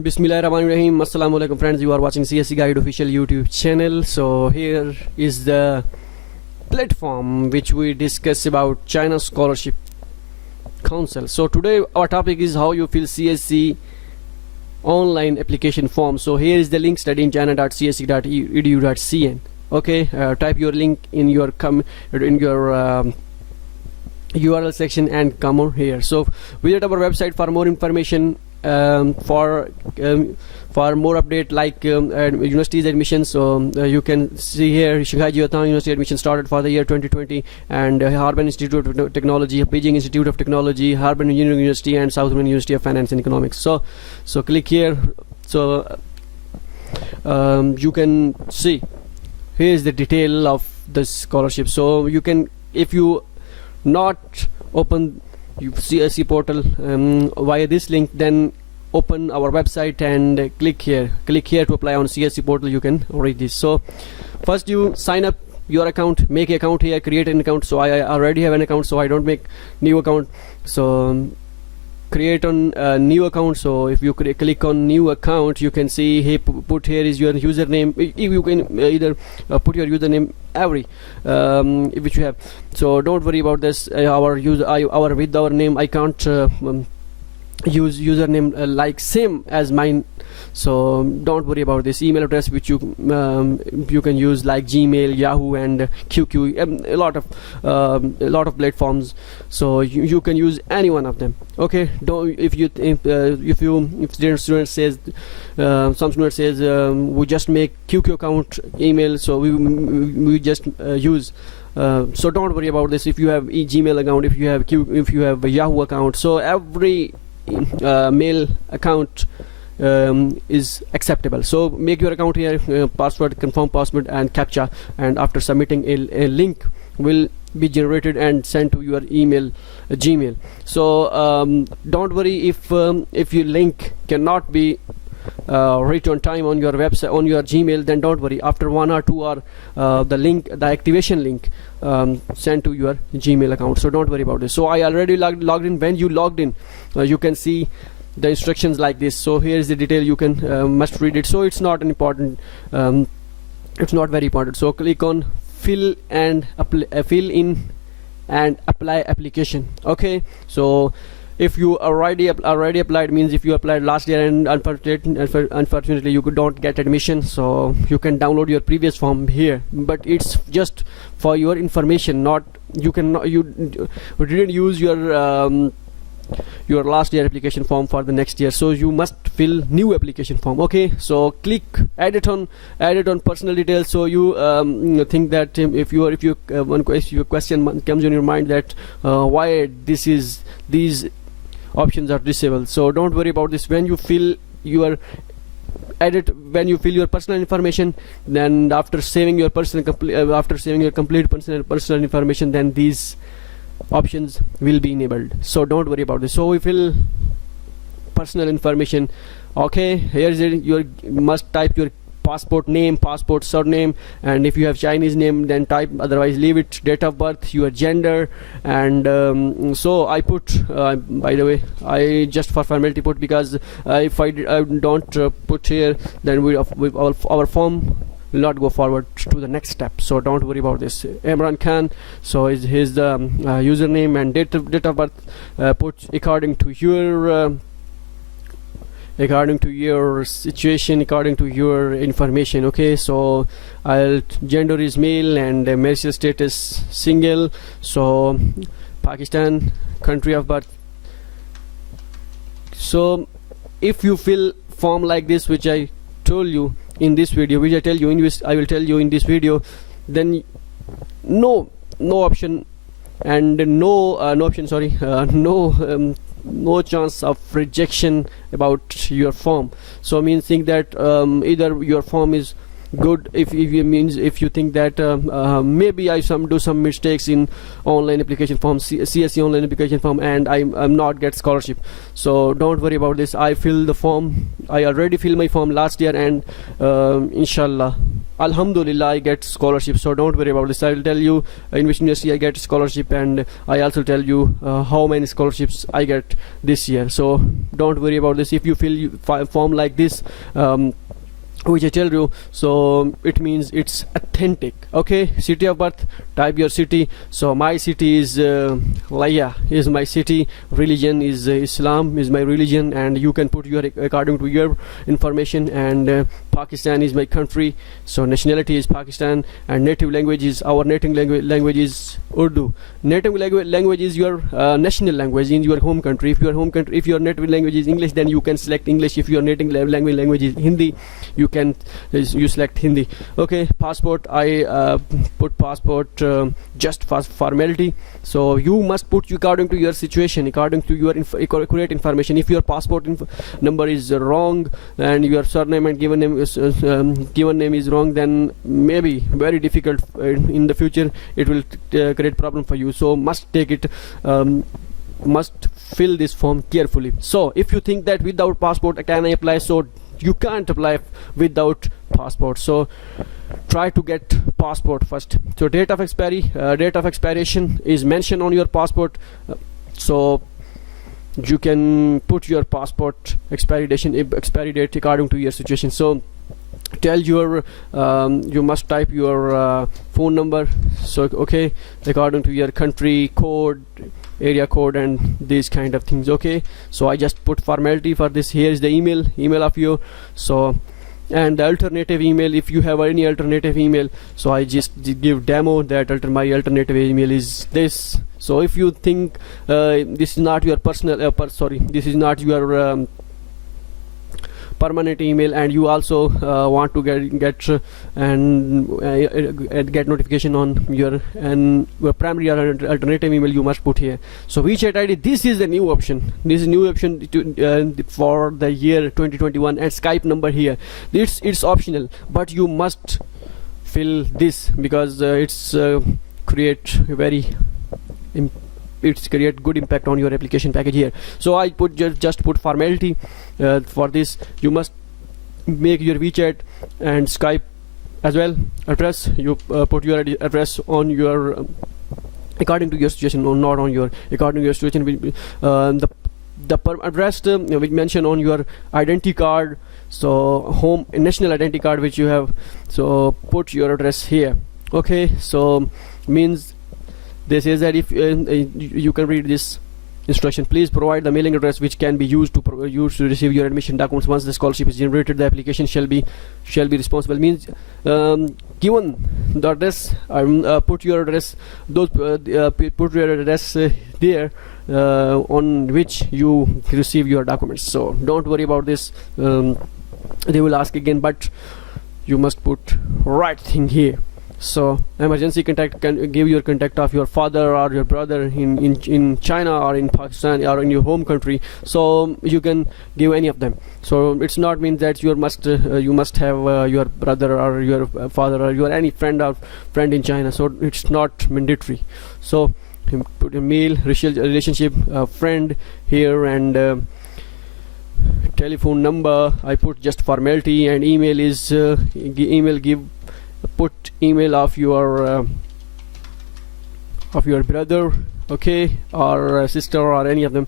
Bismillahirrahmanirrahim. Assalamu alaikum friends, you are watching CSC Guide official YouTube channel. So here is the platform which we discuss about China Scholarship Council. So today our topic is how you fill CSC online application form. So here is the link, studyinchina.csc.edu.cn. okay, type your link in your URL section and come on here. So visit our website for more information, for more update like universities admission. So you can see here Shanghai Jiaotang University admission started for the year 2020, and Harbin Institute of Technology, Beijing Institute of Technology, Harbin Engineering University, and Southern University of Finance and Economics. So click here. So you can see here is the detail of the scholarship. So you can, if you not open CSC portal via this link, then open our website and click here to apply on CSC portal. You can read this. So first you sign up your account, make an account here, create an account. So I already have an account, so I don't make new account. So create on a new account. So if you click on new account, you can see hey, put here is your username. You can either put your username every which you have. So don't worry about this. Our with our name I can't use username like same as mine, so don't worry about this. Email address which you can use like Gmail, Yahoo, and QQ, a lot of platforms. So you can use any one of them. Okay, don't if student says some student says we just make QQ account email, so we just use. So don't worry about this. If you have Gmail account, if you have a Yahoo account, so every mail account is acceptable. So make your account here, password, confirm password and captcha, and after submitting a link will be generated and sent to your email, Gmail. So don't worry if your link cannot be reach on time on your website, on your Gmail, then don't worry. After 1 or 2 hours, the activation link sent to your Gmail account. So don't worry about this. So I already logged in. When you logged in, you can see the instructions like this. So here is the detail. You can must read it. So it's not an important. It's not very important. So click on fill in and apply application. Okay. So if you already applied, means if you applied last year and unfortunately you don't get admission, so you can download your previous form here, but it's just for your information. Not you didn't use your last year application form for the next year, so you must fill new application form. Okay, so click edit on personal details. So you think that if your question comes in your mind that why these options are disabled, so don't worry about this. When you fill your personal information, then after saving your complete personal information, then these options will be enabled. So don't worry about this. So we fill personal information. Okay, here is it. You must type your passport name, passport surname, and if you have Chinese name then type, otherwise leave it. Date of birth, your gender, and so I put by the way, I just for formality put, because if I don't put here, then our form will not go forward to the next step. So don't worry about this. Imran Khan, so his the username and date of birth, put according to your situation, according to your information. Okay, so gender is male and marital status single. So Pakistan, country of birth. So if you fill form like this, which I told you in this video, I will tell you in this video, then no option and no chance of rejection about your form. So means think that either your form is good, if you think that maybe I do some mistakes in online application form, CSC online application form, and I'm not get scholarship. So don't worry about this. I fill the form. I already filled my form last year, and inshallah Alhamdulillah, I get scholarship, so don't worry about this. I will tell you in which university I get scholarship, and I also tell you how many scholarships I get this year. So don't worry about this. If you fill form like this, which I tell you, so it means it's authentic. Okay, city of birth, type your city. So my city is Laya is my city. Religion is Islam is my religion, and you can put your according to your information. And Pakistan is my country, so nationality is Pakistan, and native language is our native language is Urdu. Native language is your national language in your home country. If your native language is English, then you can select English. If your native language is Hindi, you select Hindi. Okay, passport, I put passport just for formality. So you must put according to your situation, according to your accurate information. If your passport number is wrong and your surname and given name is wrong, then maybe very difficult in the future. It will create problem for you. So must take it. Must fill this form carefully. So if you think that without passport can I apply, so you can't apply without passport. So try to get passport first. So date of expiration is mentioned on your passport. So you can put your passport expiry date according to your situation. So tell your you must type your phone number. So okay, according to your country code, area code, and these kind of things. Okay, so I just put formality for this. Here is the email of you. So and the alternative email, if you have any alternative email, so I just give demo that my alternative email is this. So if you think this is not your personal this is not your permanent email, and you also want to get notification on your primary or alternative email, you must put here. So WeChat ID, this is the new option. This is new option for the year 2021. And Skype number here, it's optional, but you must fill this because it's create good impact on your application package here. So I put just put formality for this. You must make your WeChat and Skype as well. Address, you put your address on your according to your situation, or not on your according to your situation. The address we mention on your identity card. So home national identity card which you have. So put your address here. Okay, so means this is that if you can read this instruction. Please provide the mailing address which can be used to receive your admission documents. Once the scholarship is generated, the application shall be responsible. Means given the address, put your address. Put your address there on which you receive your documents. So don't worry about this. They will ask again, but you must put right thing here. So emergency contact, can give your contact of your father or your brother in China or in Pakistan or in your home country. So you can give any of them. So it's not means that you must have your brother or your father or your any friend in China. So it's not mandatory. So put a mail, relationship, friend here, and telephone number. I put just formality, and email is put email of your brother, okay, or sister, or any of them.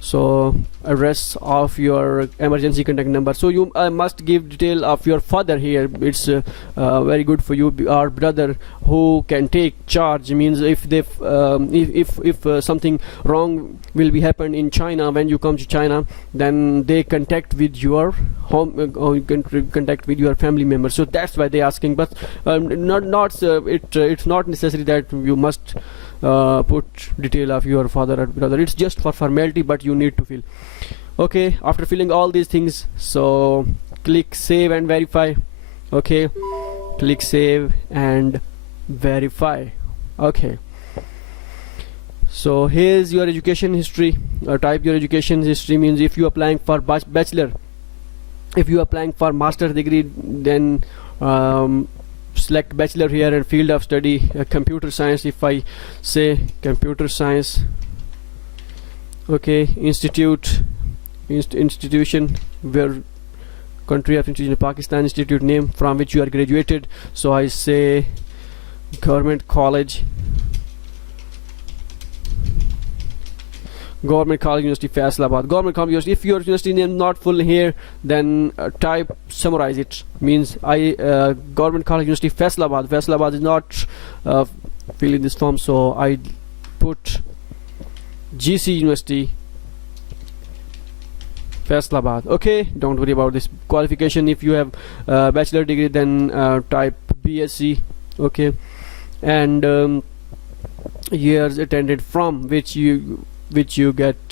So address of your emergency contact number. So you must give detail of your father here. It's very good for you, or brother who can take charge. Means if they if something wrong will be happen in China, when you come to China, then they contact with your home, or you can contact with your family members. So that's why they asking. But it's not necessary that you must put detail of your father or brother. It's just for formality, but you need to fill. Okay, after filling all these things, so click save and verify. Okay, click save and verify. Okay, so here's your education history. Type your education history. Means if you are applying for bachelor, if you are applying for master degree, then select bachelor here, and field of study computer science. If I say computer science, okay, institution where country of institution Pakistan, institute name from which you are graduated, so I say Government College University Faisalabad. Government College University. If your university name not full here, then type summarize it, means Government College University Faisalabad. Faisalabad is not fill in this form, so I put GC University Faisalabad. Okay, don't worry about this qualification. If you have bachelor degree, then type BSc. Okay, and years attended from which you get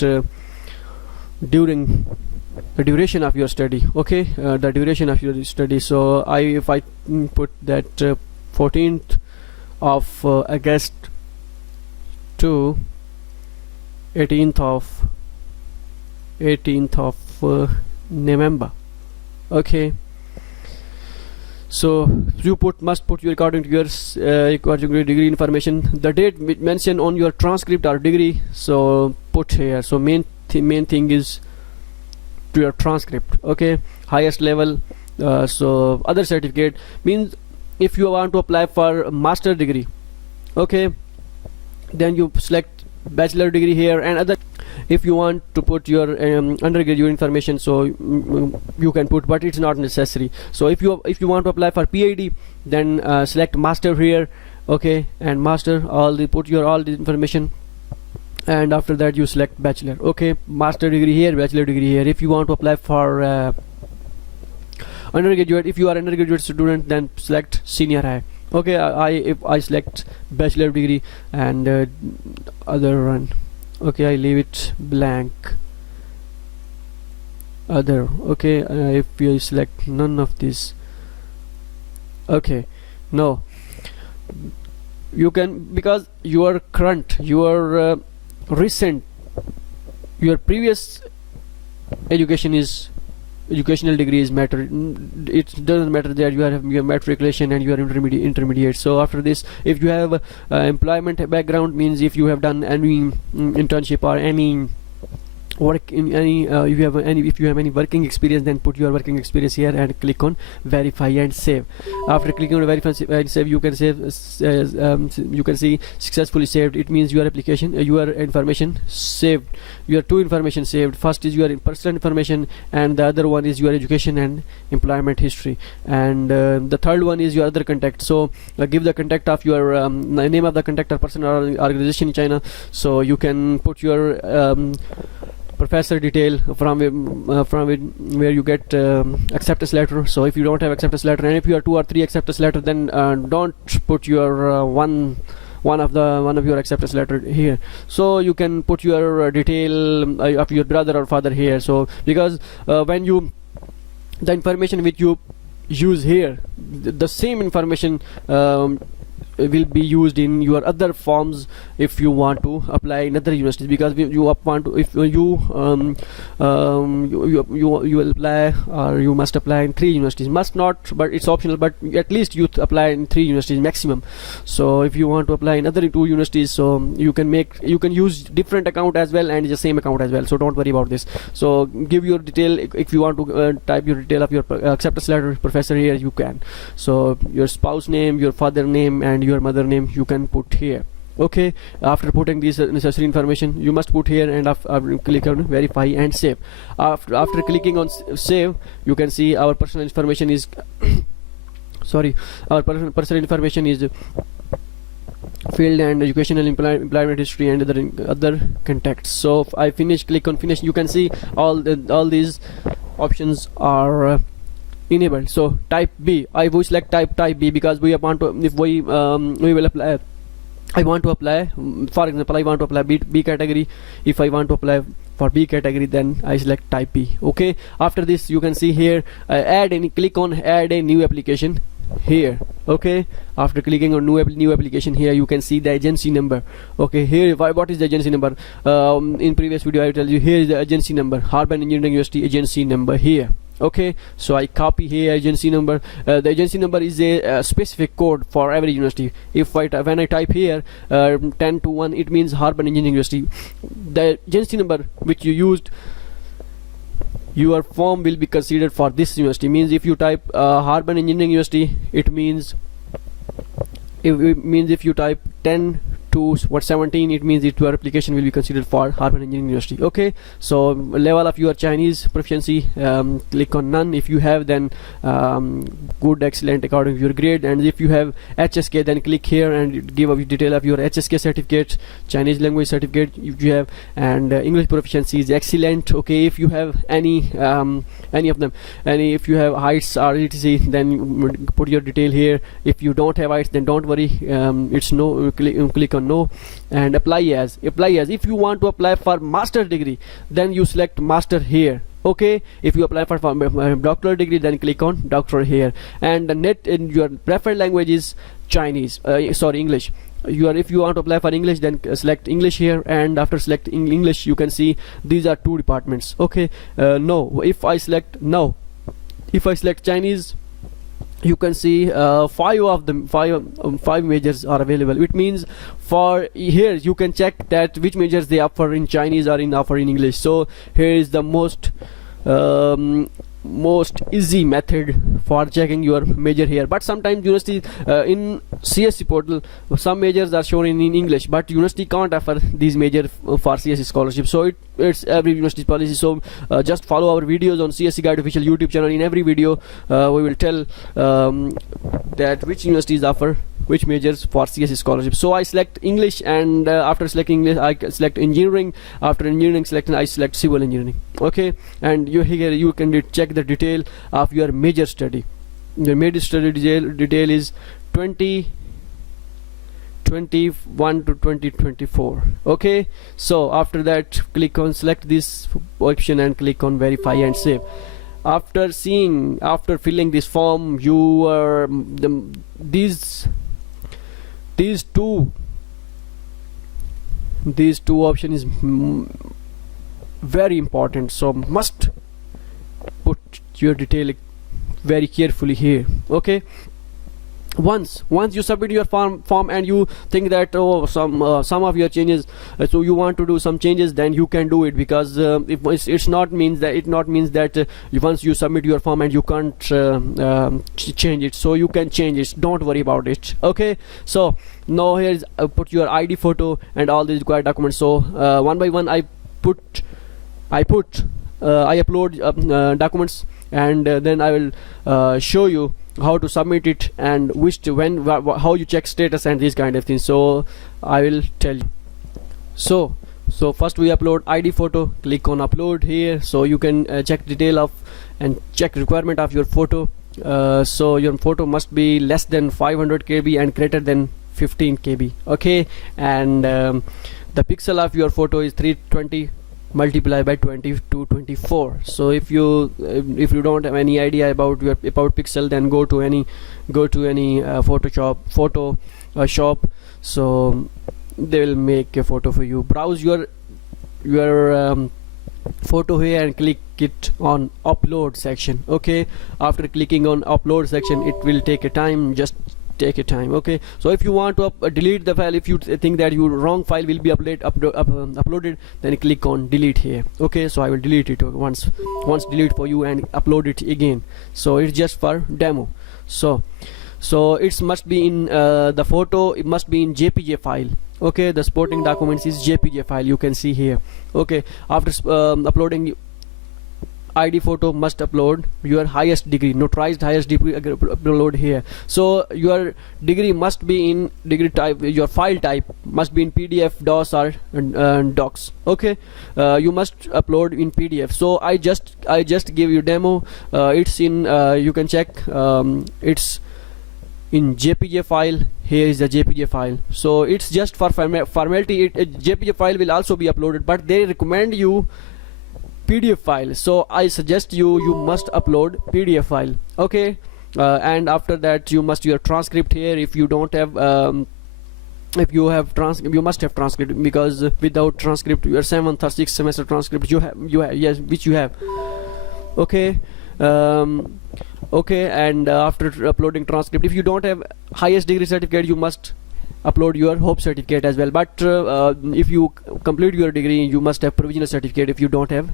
during the duration of your study. Okay, the duration of your study. So if I put that 14th of August to 18th of November. Okay, so you must put your according to your degree information, the date mentioned on your transcript or degree, so put here. So main thing is to your transcript. Okay, highest level. So other certificate means if you want to apply for a master degree, okay, then you select bachelor degree here, and other. If you want to put your undergraduate information, so you can put, but it's not necessary. So if you want to apply for PhD, then select master here. Okay, and master, put all the information, and after that you select bachelor. Okay, master degree here, bachelor degree here. If you want to apply for undergraduate, if you are an undergraduate student, then select senior high. Okay, if I select bachelor degree and other one. Okay, I leave it blank. Other. Okay, if you select none of this. Okay, no, you can, because your current, your recent, your previous educational degree is matter. It doesn't matter that you have your matriculation and you are intermediate. So after this, if you have employment background, means if you have done any internship or any work in any if you have any working experience, then put your working experience here and click on verify and save. After clicking on verify and save, you can save you can see successfully saved. It means your application, your information saved, your two information saved. First is your personal information, and the other one is your education and employment history, and the third one is your other contact. So give the contact of your name of the contact or person or organization in China. So you can put your professor detail from where you get acceptance letter. So if you don't have acceptance letter, and if you are 2 or 3 acceptance letter, then don't put your one of your acceptance letter here. So you can put your detail of your brother or father here. So because when you the information which you use here, the same information will be used in your other forms if you want to apply in other universities, because you want to, if you will apply, or you must apply in 3 universities, must not, but it's optional, but at least you apply in 3 universities maximum. So if you want to apply in other 2 universities, so you can use different account as well and the same account as well, so don't worry about this. So give your detail. If you want to type your detail of your acceptance letter professor here, you can. So your spouse name, your father name, and your mother name you can put here. Okay, after putting this necessary information, you must put here, and click on verify and save. After clicking on save, you can see our personal information is sorry, our personal information is field and educational employment history and other contacts. So if I click on finish, you can see all these options are enabled. So type B, I will select type B because we want to, if we will apply, I want to apply, for example, I want to apply B category. If I want to apply for B category, then I select type B. Okay, after this you can see here click on add a new application here. Okay, after clicking on new application here, you can see the agency number. Okay, here what is the agency number? In previous video I tell you, here is the agency number, Harbin Engineering University agency number here. Okay, so I copy here agency number. The agency number is a specific code for every university. When I type here 10-1, it means Harbin Engineering University. The agency number which you used your form will be considered for this university. Means if you type Harvard Engineering University, it means if you type 10 to 17, it means that your application will be considered for Harvard Engineering University. Okay, so level of your Chinese proficiency, click on none. If you have, then good, excellent, according to your grade. And if you have HSK, then click here and give a detail of your HSK certificate, Chinese language certificate if you have, and English proficiency is excellent. Okay, if you have any of them, if you have heights or etc, then put your detail here. If you don't have heights, then don't worry, it's no, click on no. And apply as if you want to apply for master degree, then you select master here. Okay, if you apply for doctoral degree, then click on doctoral here. And the net in your preferred language is Chinese, English. If you want to apply for English, then select English here, and after selecting English, you can see these are 2 departments. Okay, no, if I select Chinese, you can see 5 of them, 5 majors are available. It means for here you can check that which majors they offer in Chinese or offer in English. So here is the most easy method for checking your major here. But sometimes university in CSC portal, some majors are shown in English, but university can't offer these majors for CSC scholarship. So it's every university's policy. So just follow our videos on CSC Guide official YouTube channel. In every video we will tell that which universities offer which majors for CSC scholarship. So I select English, and after selecting English, I select engineering. After engineering selection, I select civil engineering. Okay, and here you can check the detail of your major study. Your major study detail is 2021 to 2024. Okay, so after that, click on select this option and click on verify and save. After filling this form, you are these two options is very important, so must put your detail very carefully here. Okay, once you submit your form and you think that some of your changes, so you want to do some changes, then you can do it, because it not means that once you submit your form and you can't change it, so you can change it, don't worry about it. Okay, so now here is put your ID photo and all these required documents. So one by one I upload documents, and then I will show you how to submit it and how you check status and these kind of things. So I will tell you. So first we upload ID photo. Click on upload here, so you can check detail of and check requirement of your photo. So your photo must be less than 500 KB and greater than 15 KB. Okay, and the pixel of your photo is 320 multiply by 20 to 24. So if you don't have any idea about pixel, then go to any photo shop, so they will make a photo for you. Browse your photo here and click it on upload section. Okay, after clicking on upload section, it will take a time, just take a time. Okay, so if you want to delete the file, if you think that your wrong file will be uploaded, then click on delete here. Okay, so I will delete it once delete for you and upload it again. So it's just for demo. So it must be in the photo, it must be in JPG file. Okay, the supporting documents is JPG file, you can see here. Okay, after uploading ID photo, must upload your highest degree, notarized highest degree, upload here. So your degree must be in degree type, your file type must be in PDF, DOS or docs. Okay, you must upload in PDF. So I just give you demo. It's in you can check, it's in JPG file. Here is the JPG file. So it's just for formality. JPG file will also be uploaded, but they recommend you PDF file, so I suggest you must upload PDF file. Okay, and after that you must your transcript here. If you don't have if you have you must have transcript, because without transcript your 7th or 6th semester transcript you have yes, which you have. Okay, okay, and after uploading transcript, if you don't have highest degree certificate, you must upload your hope certificate as well. But if you complete your degree, you must have provisional certificate if you don't have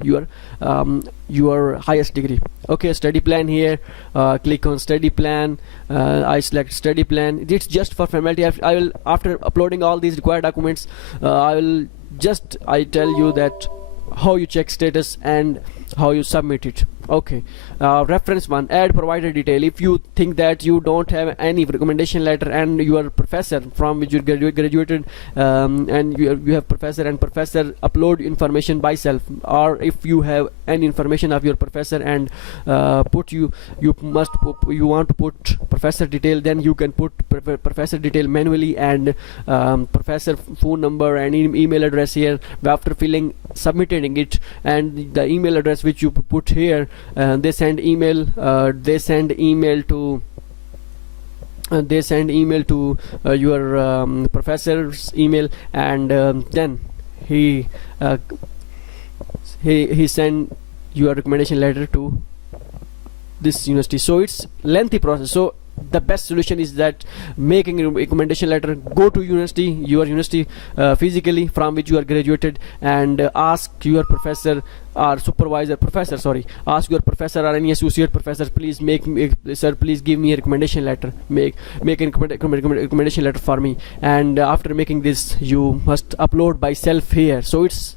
your highest degree. Okay, study plan here. Click on study plan. I select study plan. It's just for formality. I will, after uploading all these required documents, I tell you that how you check status and how you submit it. Okay, reference 1, add provider detail. If you think that you don't have any recommendation letter and your professor from which you graduated, and you have professor and professor upload information by self, or if you have any information of your professor and you want to put professor detail, then you can put professor detail manually and professor phone number and email address here. After submitting it, and the email address which you put here, they send email to your professor's email, and then he send your recommendation letter to this university. So it's lengthy process. So the best solution is that making a recommendation letter, go to your university physically from which you are graduated, and ask your professor or ask your professor or any associate professor, please please give me a recommendation letter, make a recommendation letter for me. And after making this, you must upload by self here. So it's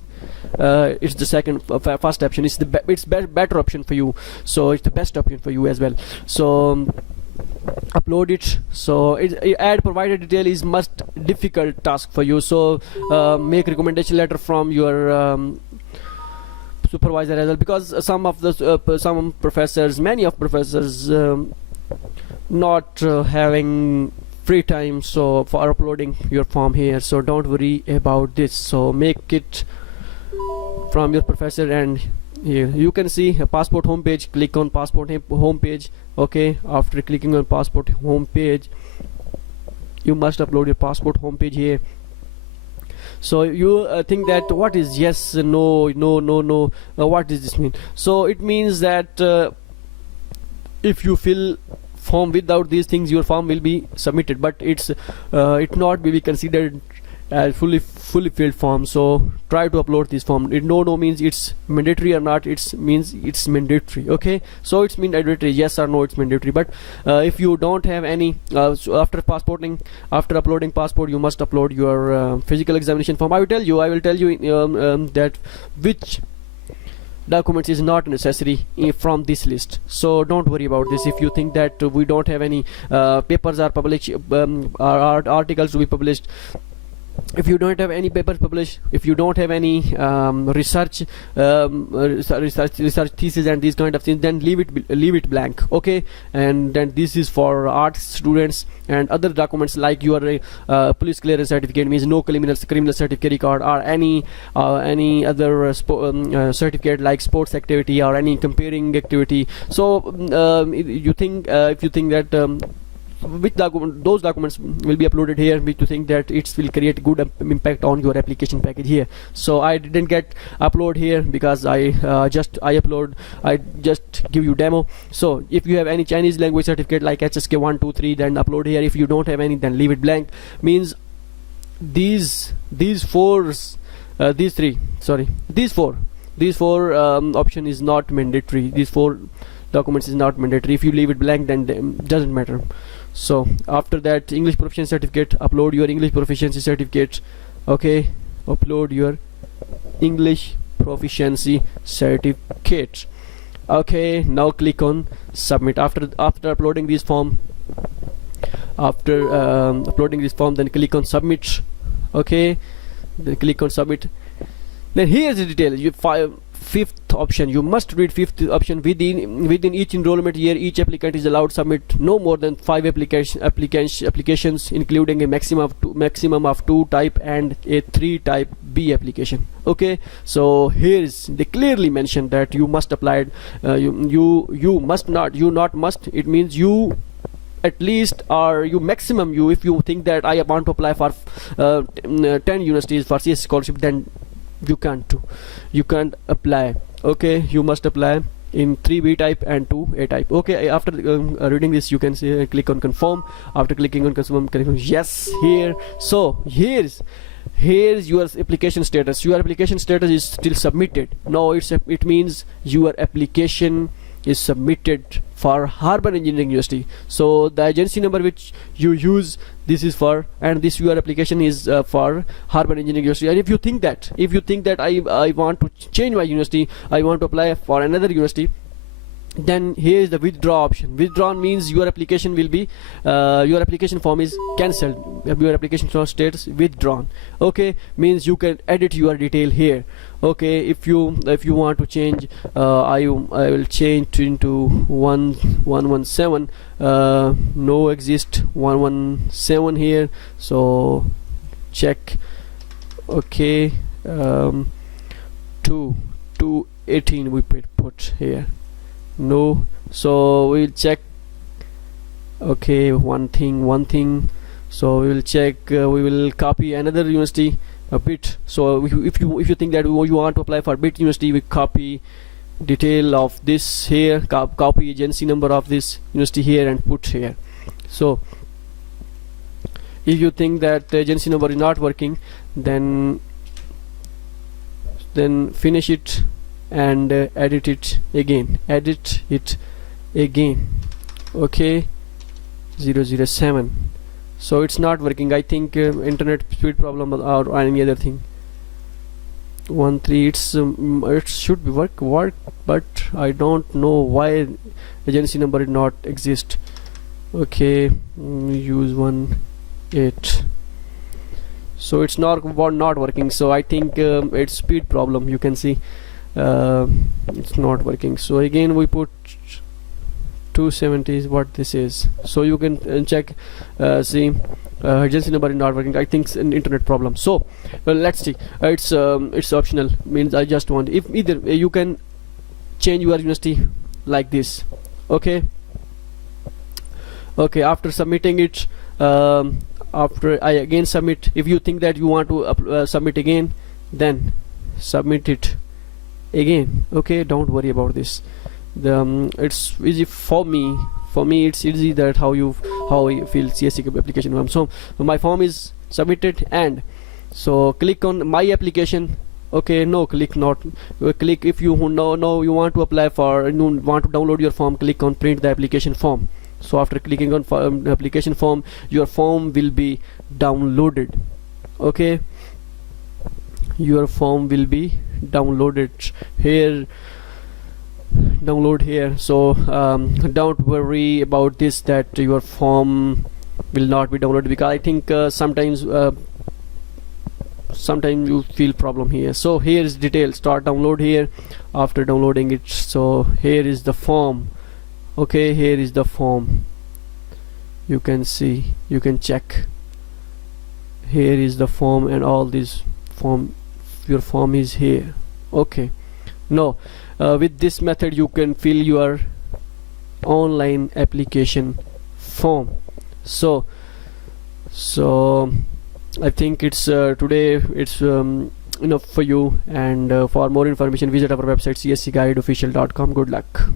the first option. It's better option for you. So it's the best option for you as well. So upload it. So add provider detail is most difficult task for you. So make recommendation letter from your supervisor as well, because many of professors not having free time so for uploading your form here. So don't worry about this. So make it from your professor, and here you can see a passport homepage. Click on passport homepage. Okay, after clicking on passport homepage, you must upload your passport homepage here. So you think that what is yes, no, what does this mean? So it means that if you fill form without these things, your form will be submitted, but it not will be considered as fully filled form. So try to upload this form. No means it's mandatory or not, it means it's mandatory. Okay, so it's mandatory, yes or no, it's mandatory. But if you don't have any, so after uploading passport, you must upload your physical examination form. I will tell you that which documents is not necessary from this list. So don't worry about this. If you think that we don't have any papers are published, articles to be published, if you don't have any papers published, if you don't have any research thesis and these kind of things, then leave it blank. Okay, and then this is for arts students. And other documents like your police clearance certificate, means no criminal certificate record, or any other certificate like sports activity or any comparing activity. So if you think that those documents will be uploaded here, which you think that it will create good impact on your application package here. So I didn't get upload here because I just give you demo. So if you have any Chinese language certificate like HSK 1, 2, 3, then upload here. If you don't have any, then leave it blank. Means these four option is not mandatory. These 4 documents is not mandatory. If you leave it blank, then it doesn't matter. So after that, English proficiency certificate, upload your English proficiency certificate. Okay, upload your English proficiency certificate. Okay, now click on submit. After uploading this form, then click on submit. Okay, then click on submit. Then here's the detail. Fifth option, you must read fifth option. Within each enrollment year, each applicant is allowed to submit no more than 5 applications, including a maximum of 2 type and a 3 type B application. Okay, so here's they clearly mentioned that you must apply it. You must not. You not must. It means you at least, or you maximum. If you think that I want to apply for 10 universities for CSC scholarship, then you can't apply. Okay, you must apply in 3B type and 2A type. Okay, after reading this, you can say click on confirm. After clicking on confirm, click on yes here. So here's your application status. Your application status is still submitted. Now it means your application is submitted for Harvard Engineering University. So the agency number which you use, this is for, and this your application is for Harvard Engineering University. And if you think that I want to change my university, I want to apply for another university, then here is the withdraw option. Withdrawn means your application will be your application form is cancelled, your application form status withdrawn. Okay, means you can edit your detail here. Okay, if you want to change, I will change into 117, no exist 117 here, so check. Okay, 218 we put here, no, so we'll check. Okay, one thing, so we will check, we will copy another university, a bit. So if you think that you want to apply for BIT University, we copy detail of this here, copy agency number of this university here and put here. So if you think that the agency number is not working, then finish it and edit it again. Okay, 007. So it's not working. I think internet speed problem or any other thing. 13, it should be work, but I don't know why agency number did not exist. Okay, use 18. So it's not working. So I think it's speed problem. You can see it's not working. So again we put 270 is what this is. So you can check, see, agency number is not working. I think it's an internet problem. So let's see. It's optional, means I just want, if either you can change your university like this. Okay, after submitting it, after I again submit, if you think that you want to submit again, then submit it again. Okay, don't worry about this. It's easy for me. It's easy that how you fill CSC application form. So my form is submitted, and so click on my application. Okay, no, click not, click if you know you want to apply for, you want to download your form, click on print the application form. So after clicking on application form, your form will be downloaded. Okay, your form will be downloaded here, download here. So don't worry about this, that your form will not be downloaded, because I think sometimes you feel problem here. So here is detail, start download here. After downloading it, so here is the form. Okay, here is the form. You can see, you can check. Here is the form, and all this form, your form is here. Okay, now with this method you can fill your online application form. So I think it's today it's enough for you, and for more information visit our website cscguideofficial.com. Good luck.